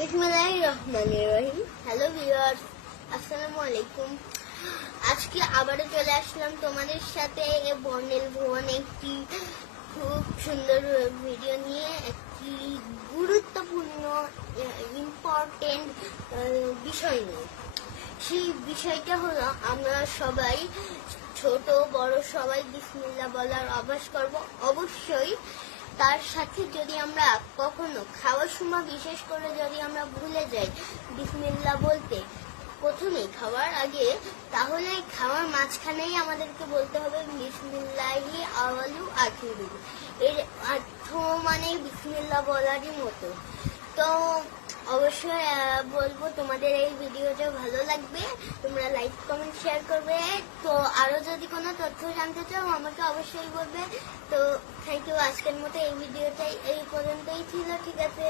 বিসমিল্লাহির রহমানির রহিম। Hello viewers আসসালামু আলাইকুম। আজকে আবারও চলে আসলাম তোমাদের সাথে বর্ণেল ভুবন একটি খুব সুন্দর ভিডিও নিয়ে, একটি গুরুত্বপূর্ণ ইম্পর্টেন্ট বিষয় নিয়ে। সেই বিষয়টা হলো, আমরা সবাই, ছোট, বড় সবাই বিসমিল্লা বলার অভ্যাস করব। অবশ্যই তার সাথে যদি আমরা কখনো খাওয়ার সময় বিশেষ করে যদি আমরা ভুলে যাই বিসমিল্লা বলতে প্রথমেই খাওয়ার আগে, তাহলে খাওয়ার মাঝখানেই আমাদেরকে বলতে হবে বিসমিল্লাহি আওয়ালু আখিরু। এর অর্থ মানে বিসমিল্লা বলারই মতো। তো অবশ্যই বলব তোমাদের এই ভিডিওটা ভালো লাগবে। লাইক কমেন্ট শেয়ার করবে। তো আরও যদি কোনো তথ্য জানতে চাও, আমাকে অবশ্যই বলবে। তো থ্যাংক ইউ আজকের মতো এই ভিডিওটাই এই পর্যন্তই ছিল, ঠিক আছে?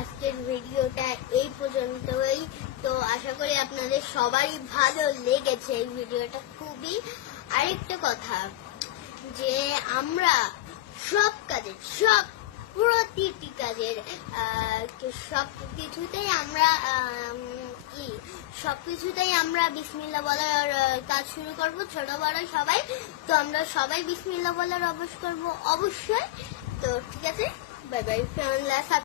আজকের ভিডিওটা এই পর্যন্তই। তো আশা করি আপনাদের সবারই ভালো লেগেছে এই ভিডিওটা। খুবই আরেকটা কথা, যে আমরা সব কাজে সব প্রতিটি কাজের সব কিছুতেই আমরা আম, ই সব কিছুতেই আমরা বিসমিল্লা বলার কাজ শুরু করব ছোট বড় সবাই। তো আমরা সবাই বিসমিল্লা বলার অবশ্য করব অবশ্যই। তো ঠিক আছে বাই বাই